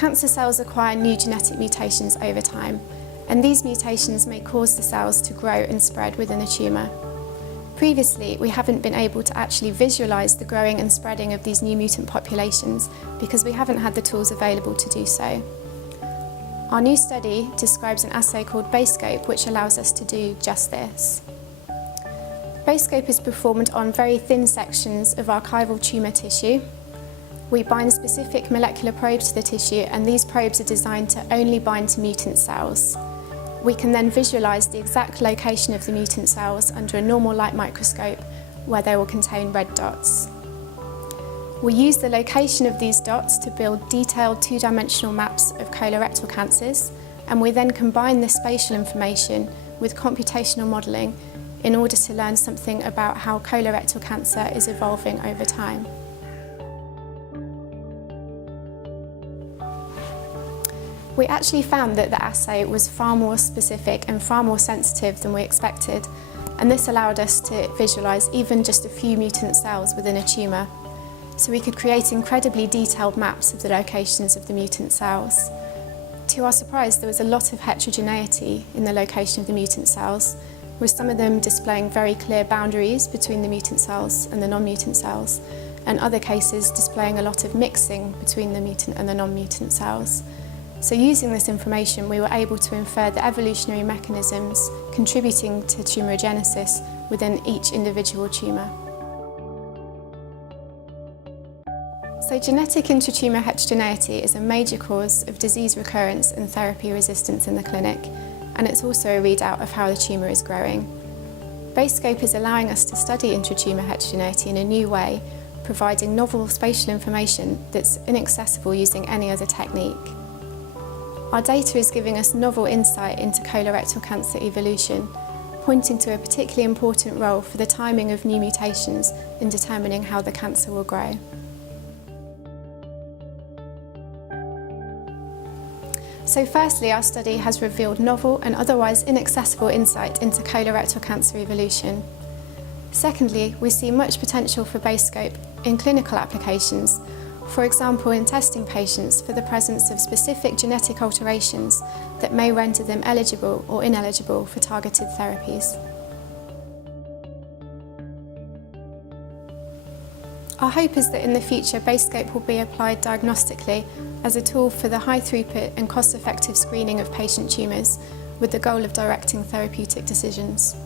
Cancer cells acquire new genetic mutations over time, and these mutations may cause the cells to grow and spread within a tumour. Previously, we haven't been able to actually visualise the growing and spreading of these new mutant populations because we haven't had the tools available to do so. Our new study describes an assay called BaseScope, which allows us to do just this. BaseScope is performed on very thin sections of archival tumour tissue. We bind specific molecular probes to the tissue, and these probes are designed to only bind to mutant cells. We can then visualise the exact location of the mutant cells under a normal light microscope, where they will contain red dots. We use the location of these dots to build detailed two-dimensional maps of colorectal cancers, and we then combine this spatial information with computational modelling in order to learn something about how colorectal cancer is evolving over time. We actually found that the assay was far more specific and far more sensitive than we expected, and this allowed us to visualise even just a few mutant cells within a tumour. So we could create incredibly detailed maps of the locations of the mutant cells. To our surprise, there was a lot of heterogeneity in the location of the mutant cells, with some of them displaying very clear boundaries between the mutant cells and the non-mutant cells, and other cases displaying a lot of mixing between the mutant and the non-mutant cells. So using this information, we were able to infer the evolutionary mechanisms contributing to tumorigenesis within each individual tumour. So genetic intratumour heterogeneity is a major cause of disease recurrence and therapy resistance in the clinic, and it's also a readout of how the tumour is growing. BaseScope is allowing us to study intratumour heterogeneity in a new way, providing novel spatial information that's inaccessible using any other technique. Our data is giving us novel insight into colorectal cancer evolution, pointing to a particularly important role for the timing of new mutations in determining how the cancer will grow. So firstly, our study has revealed novel and otherwise inaccessible insight into colorectal cancer evolution. Secondly, we see much potential for BaseScope in clinical applications, for example in testing patients for the presence of specific genetic alterations that may render them eligible or ineligible for targeted therapies. Our hope is that in the future, BaseScope will be applied diagnostically as a tool for the high throughput and cost-effective screening of patient tumours, with the goal of directing therapeutic decisions.